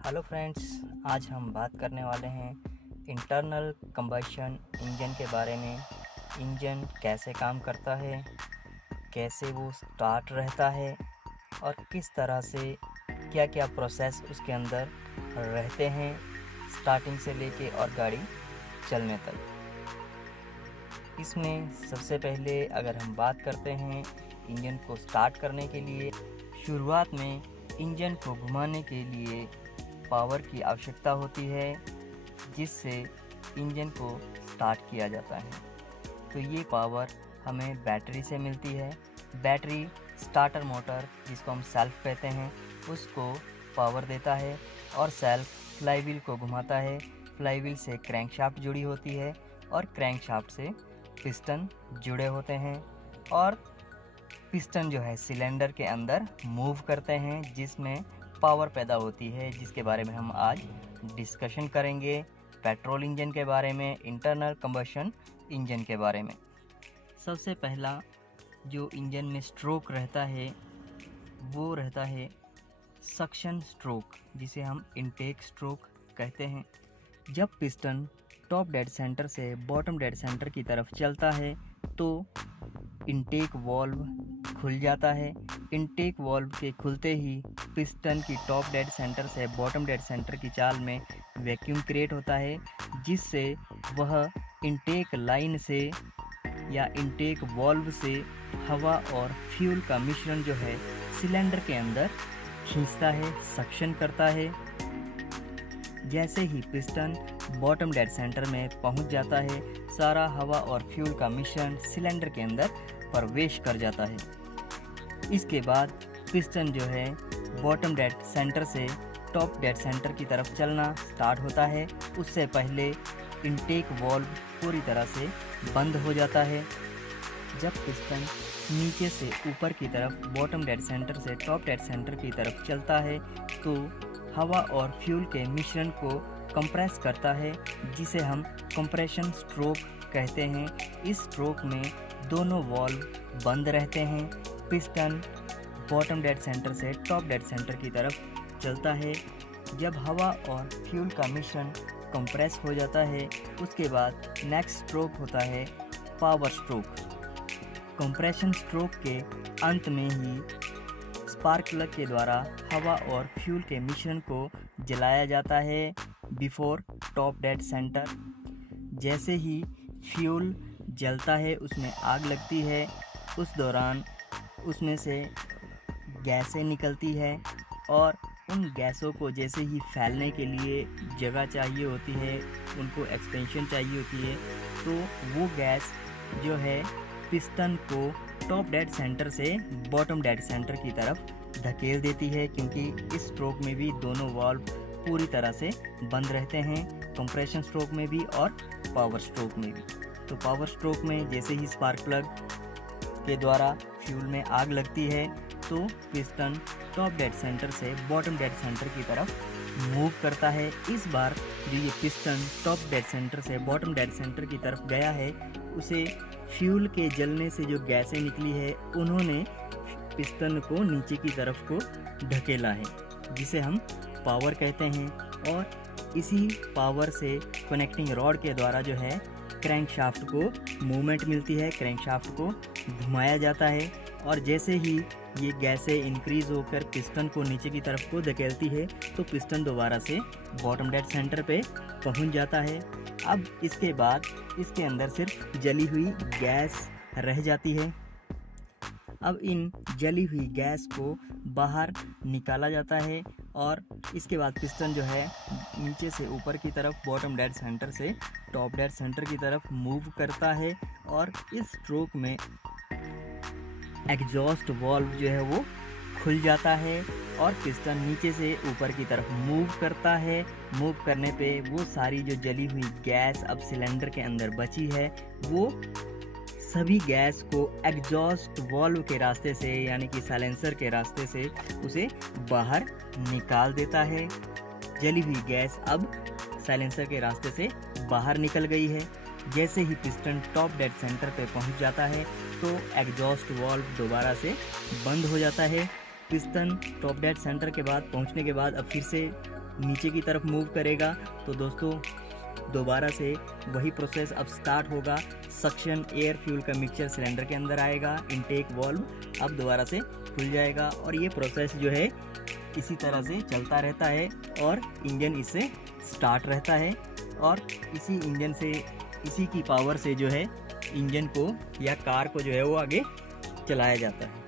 Hello friends, आज हम बात करने वाले हैं इंटरनल कंबशन इंजन के बारे में। इंजन कैसे काम करता है, कैसे वो स्टार्ट रहता है और किस तरह से क्या क्या प्रोसेस उसके अंदर रहते हैं स्टार्टिंग से लेके और गाड़ी चलने तक। इसमें सबसे पहले अगर हम बात करते हैं इंजन को स्टार्ट करने के लिए, शुरुआत में इंजन को घुमाने के लिए पावर की आवश्यकता होती है जिससे इंजन को स्टार्ट किया जाता है। तो ये पावर हमें बैटरी से मिलती है। बैटरी स्टार्टर मोटर, जिसको हम सेल्फ कहते हैं, उसको पावर देता है और सेल्फ फ्लाईव्हील को घुमाता है। फ्लाईव्हील से क्रैंकशाफ्ट जुड़ी होती है और क्रैंकशाफ्ट से पिस्टन जुड़े होते हैं और पिस्टन जो है सिलेंडर के अंदर मूव करते हैं जिसमें पावर पैदा होती है, जिसके बारे में हम आज डिस्कशन करेंगे। पेट्रोल इंजन के बारे में, इंटरनल कंबशन इंजन के बारे में। सबसे पहला जो इंजन में स्ट्रोक रहता है वो रहता है सक्शन स्ट्रोक, जिसे हम इनटेक स्ट्रोक कहते हैं। जब पिस्टन टॉप डेड सेंटर से बॉटम डेड सेंटर की तरफ चलता है तो इनटेक वाल्व खुल जाता है। इनटेक वाल्व के खुलते ही पिस्टन की टॉप डेड सेंटर से बॉटम डेड सेंटर की चाल में वैक्यूम क्रिएट होता है, जिससे वह इनटेक लाइन से या इनटेक वाल्व से हवा और फ्यूल का मिश्रण जो है सिलेंडर के अंदर खींचता है, सक्शन करता है। जैसे ही पिस्टन बॉटम डेड सेंटर में पहुंच जाता है, सारा हवा और फ्यूल का मिश्रण सिलेंडर के अंदर प्रवेश कर जाता है। इसके बाद पिस्टन जो है बॉटम डेड सेंटर से टॉप डेड सेंटर की तरफ चलना स्टार्ट होता है। उससे पहले इनटेक वाल्व पूरी तरह से बंद हो जाता है। जब पिस्टन नीचे से ऊपर की तरफ बॉटम डेड सेंटर से टॉप डेड सेंटर की तरफ चलता है तो हवा और फ्यूल के मिश्रण को कंप्रेस करता है, जिसे हम कंप्रेशन स्ट्रोक कहते हैं। इस स्ट्रोक में दोनों वाल्व बंद रहते हैं। पिस्टन बॉटम डेड सेंटर से टॉप डेड सेंटर की तरफ चलता है। जब हवा और फ्यूल का मिश्रण कंप्रेस हो जाता है, उसके बाद नेक्स्ट स्ट्रोक होता है पावर स्ट्रोक। कंप्रेशन स्ट्रोक के अंत में ही स्पार्क प्लग के द्वारा हवा और फ्यूल के मिश्रण को जलाया जाता है बिफोर टॉप डेड सेंटर। जैसे ही फ्यूल जलता है, उसमें आग लगती है, उस दौरान उसमें से गैसें निकलती है और उन गैसों को जैसे ही फैलने के लिए जगह चाहिए होती है, उनको एक्सपेंशन चाहिए होती है, तो वो गैस जो है पिस्टन को टॉप डेड सेंटर से बॉटम डेड सेंटर की तरफ धकेल देती है, क्योंकि इस स्ट्रोक में भी दोनों वाल्व पूरी तरह से बंद रहते हैं, कंप्रेशन स्ट्रोक में भी और पावर स्ट्रोक में भी। तो पावर स्ट्रोक में जैसे ही स्पार्क प्लग के द्वारा फ्यूल में आग लगती है तो पिस्टन टॉप डेड सेंटर से बॉटम डेड सेंटर की तरफ मूव करता है। इस बार जो ये पिस्टन टॉप डेड सेंटर से बॉटम डेड सेंटर की तरफ गया है, उसे फ्यूल के जलने से जो गैसें निकली है उन्होंने पिस्टन को नीचे की तरफ को ढकेला है, जिसे हम पावर कहते हैं। और इसी पावर से कनेक्टिंग रॉड के द्वारा जो है क्रैंकशाफ्ट को मूवमेंट मिलती है, क्रैंकशाफ्ट को घुमाया जाता है और जैसे ही ये गैसें इंक्रीज होकर पिस्टन को नीचे की तरफ को धकेलती है तो पिस्टन दोबारा से बॉटम डेड सेंटर पे पहुंच जाता है। अब इसके बाद इसके अंदर सिर्फ जली हुई गैस रह जाती है। अब इन जली हुई गैस को बाहर निकाला जाता है और इसके बाद पिस्टन जो है नीचे से ऊपर की तरफ बॉटम डेड सेंटर से टॉप डेड सेंटर की तरफ मूव करता है और इस स्ट्रोक में एग्जॉस्ट वाल्व जो है वो खुल जाता है और पिस्टन नीचे से ऊपर की तरफ मूव करता है। मूव करने पे वो सारी जो जली हुई गैस अब सिलेंडर के अंदर बची है, वो सभी गैस को एग्जॉस्ट वाल्व के रास्ते से यानी कि साइलेंसर के रास्ते से उसे बाहर निकाल देता है। जली हुई गैस अब साइलेंसर के रास्ते से बाहर निकल गई है। जैसे ही पिस्टन टॉप डेड सेंटर पे पहुंच जाता है तो एग्जॉस्ट वाल्व दोबारा से बंद हो जाता है। पिस्टन टॉप डेड सेंटर के बाद पहुंचने के बाद अब फिर से नीचे की तरफ मूव करेगा। तो दोस्तों दोबारा से वही प्रोसेस अब स्टार्ट होगा। सक्शन एयर फ्यूल का मिक्सचर सिलेंडर के अंदर आएगा, इनटेक वाल्व अब दोबारा से खुल जाएगा और ये प्रोसेस जो है इसी तरह से चलता रहता है और इंजन इससे स्टार्ट रहता है और इसी इंजन से, इसी की पावर से जो है इंजन को या कार को जो है वो आगे चलाया जाता है।